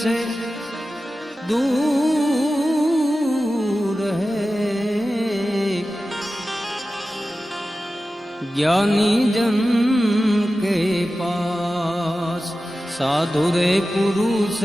से दूर है। ज्ञानी जन के पास साधुरे पुरुष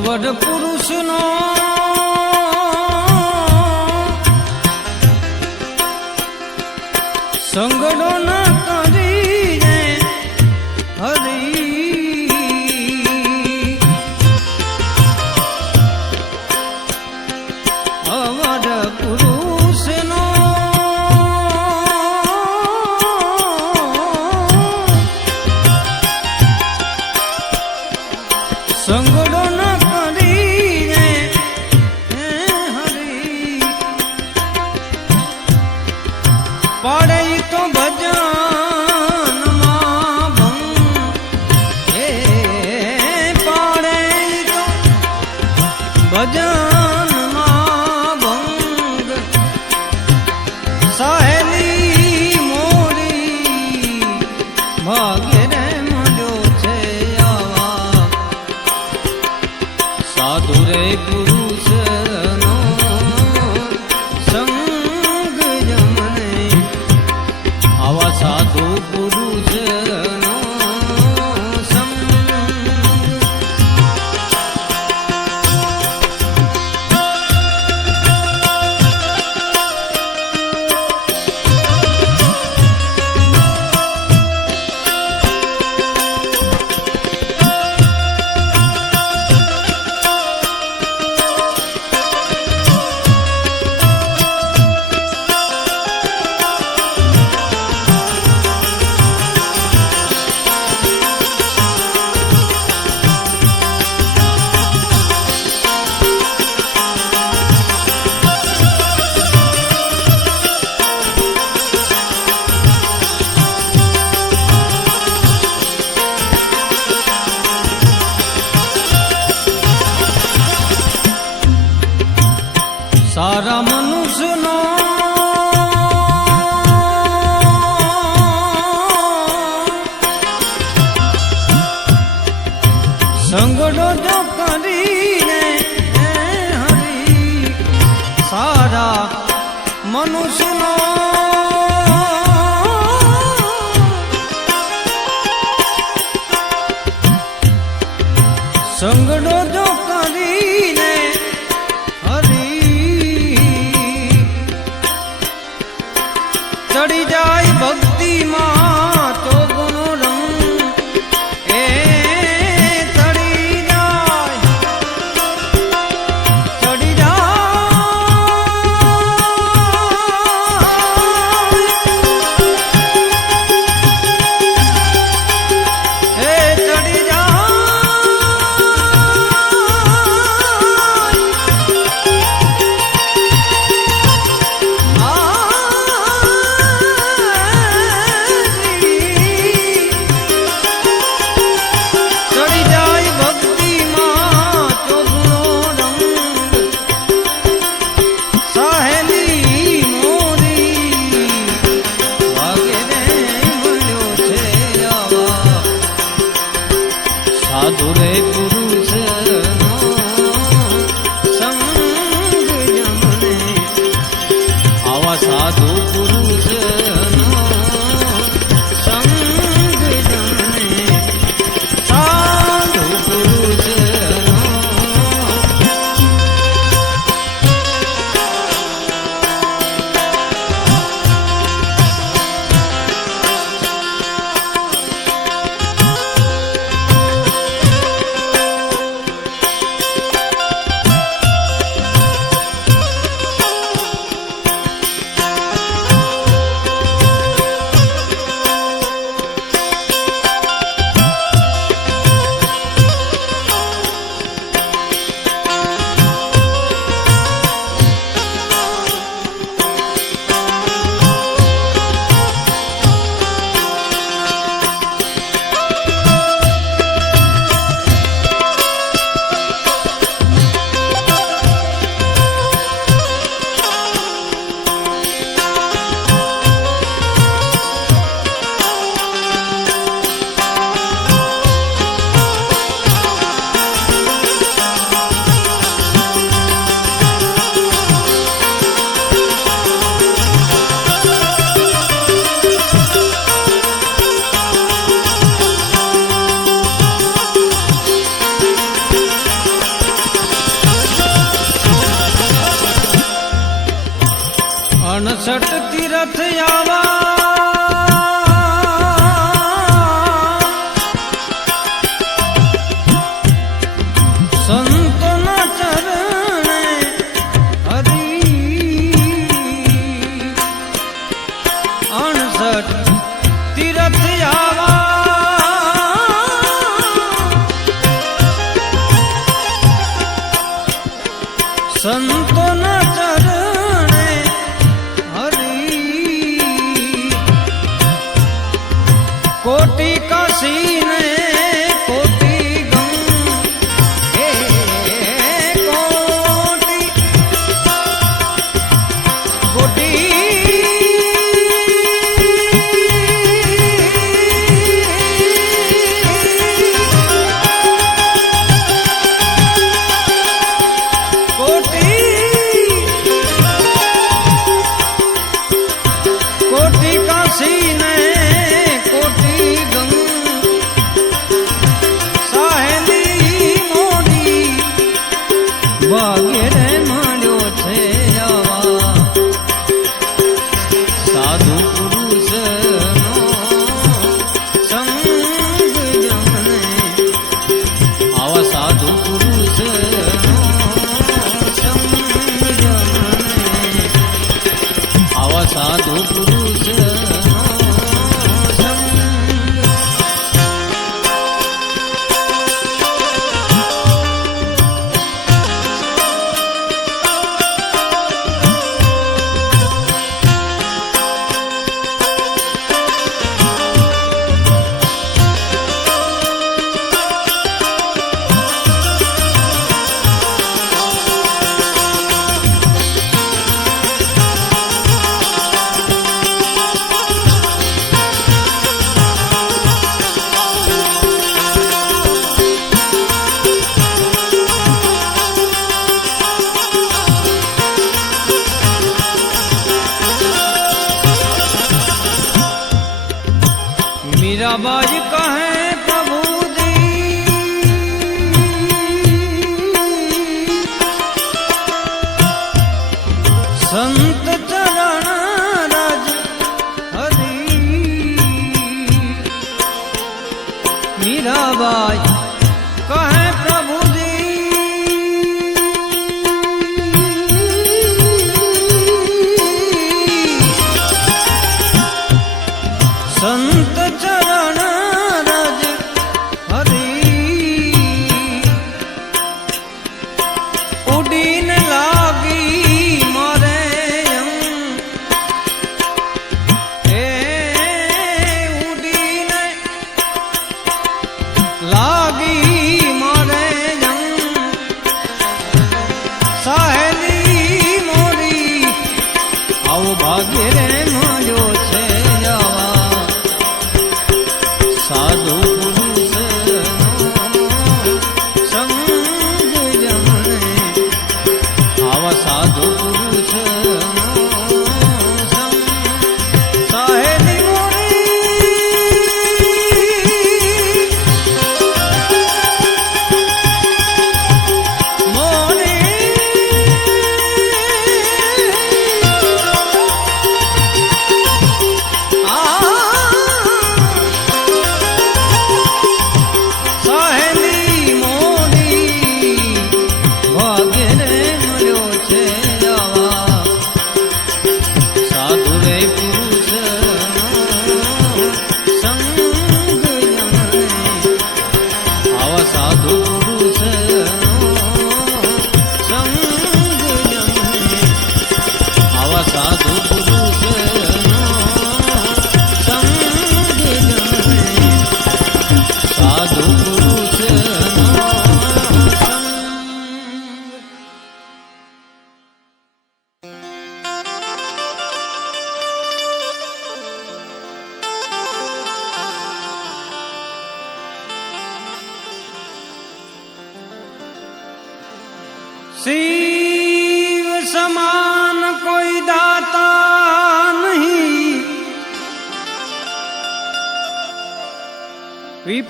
અવર પુરુષનો સંગડો भजन સંગડો જો કરીને मीराबाई कहे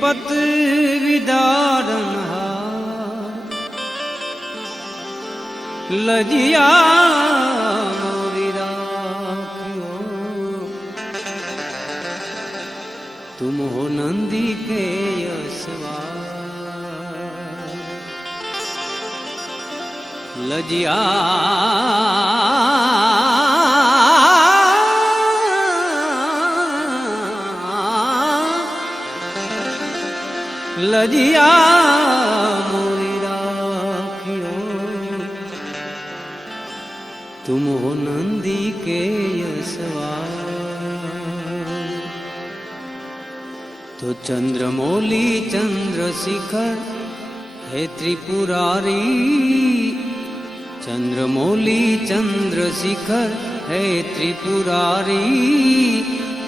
विपत् पतिविदारम् लजिया तुम हो नन्दी के यशवा लजिया દરિયા तुम हो नंदी के यसवा तो चंद्रमौली चंद्रशिखर हे त्रिपुरारी। चंद्रमौली चंद्रशिखर हे त्रिपुरारी।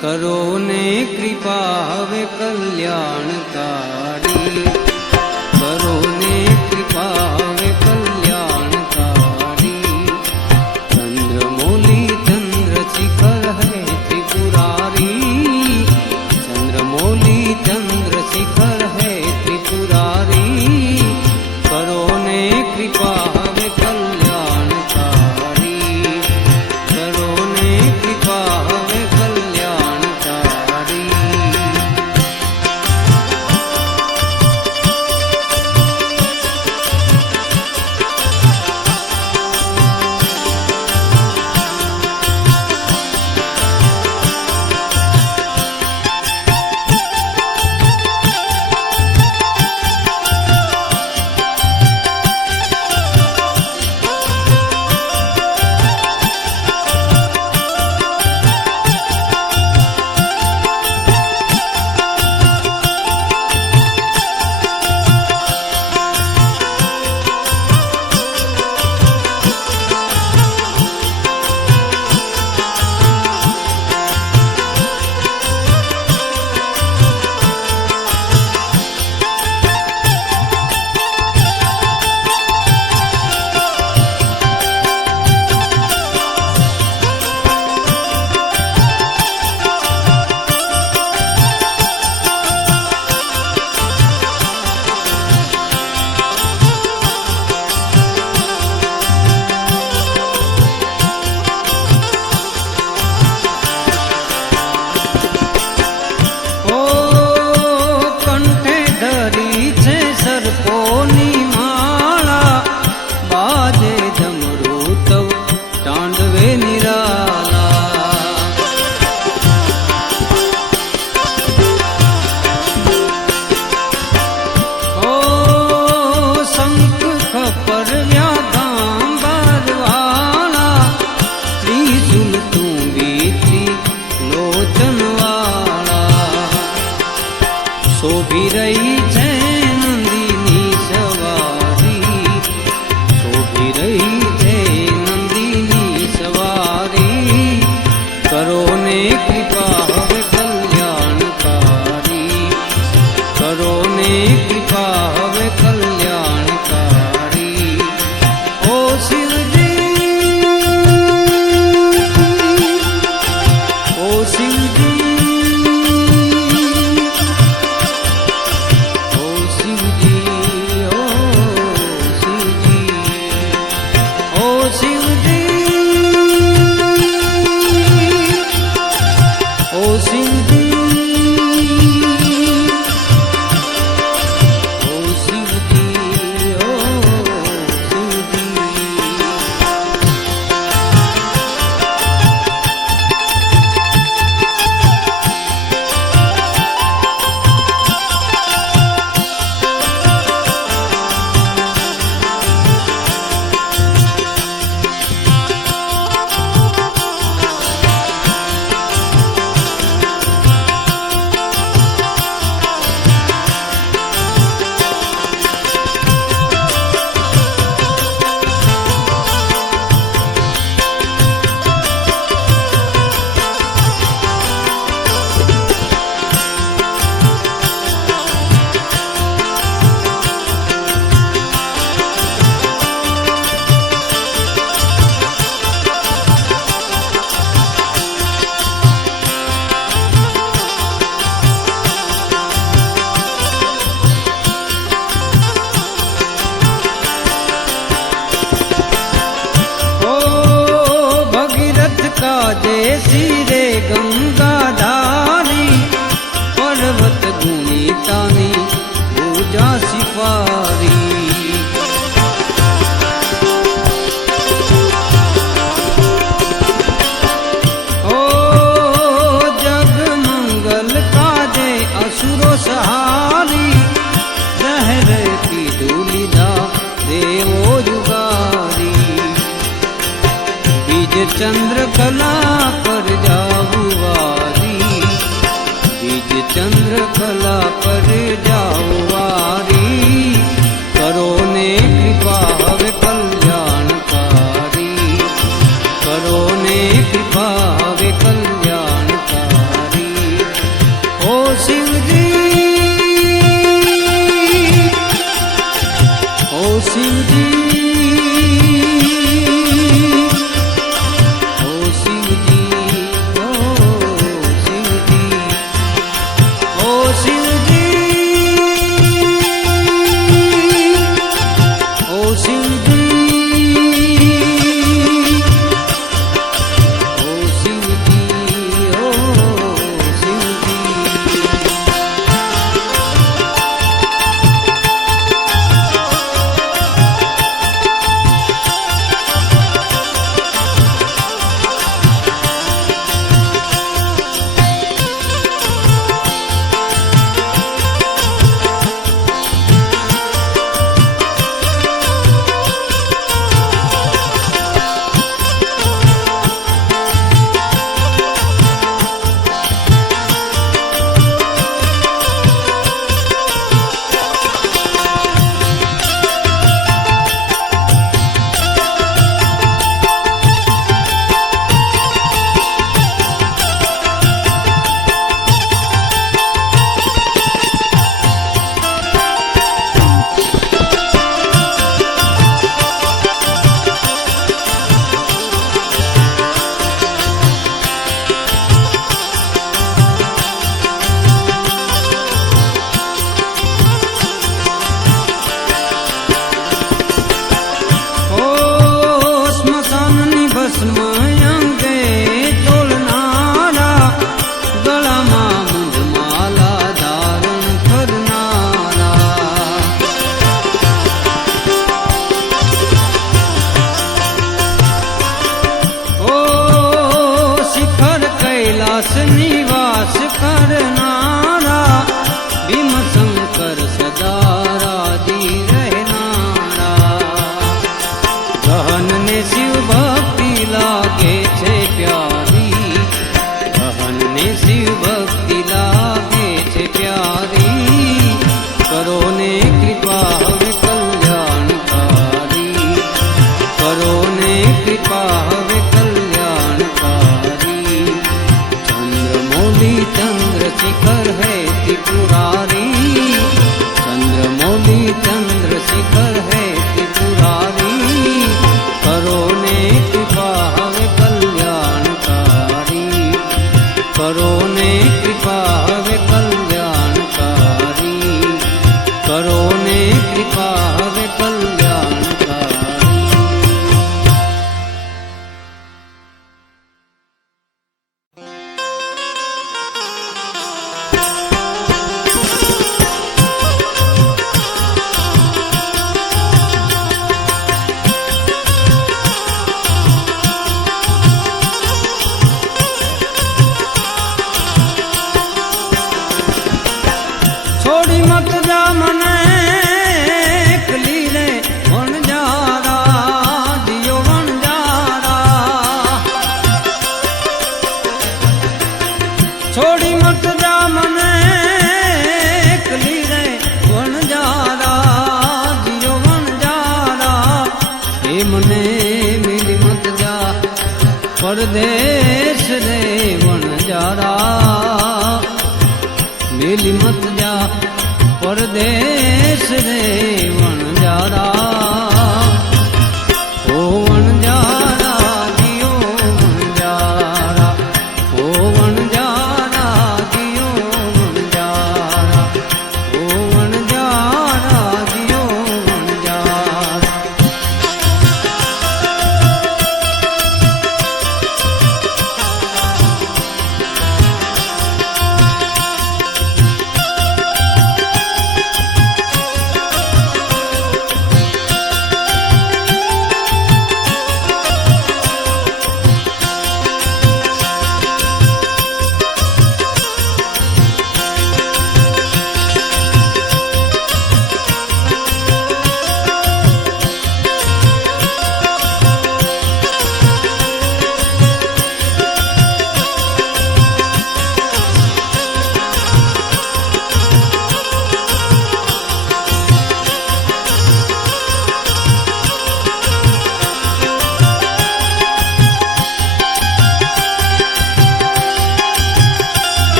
કરો ને કૃપા હવે કલ્યાણકારી चंद्रकला Yama